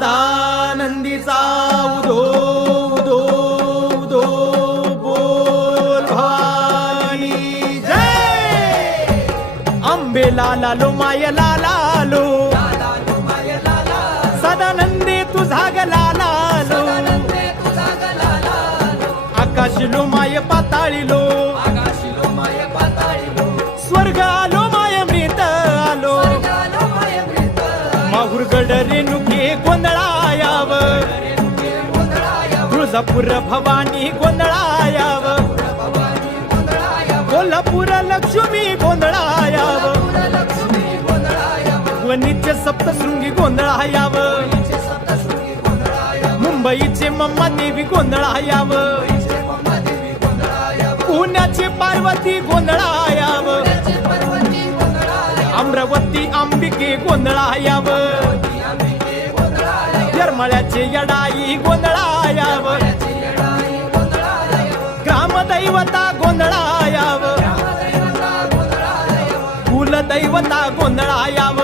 राधानंदीचा उधो उधो उधो बोल भवानी जय. अंबे लालालो माय लालालो सदानंदे तुझा ग लालालो. आकाशिलो माय पाताळीलो स्वर्ग आलो माय मृत आलो. माहुर गडरे नुके गोंधळायाव तुळजापूर भवानी गोंधळायाव. कोल्हापूर लक्ष्मी गोंधळायाव वणीचे सप्तशृंगी गोंधळायाव. मुंबईचे मम्मा देवी गोंधळायाव. पुण्याची पार्वती गोंधळायाव. अमरावती अंबिके गोंधळायाव. येरमाळ्याचे यडाई गोंधळायाव. ग्रामदैवता गोंधळायाव. कुलदैवता गोंधळायाव.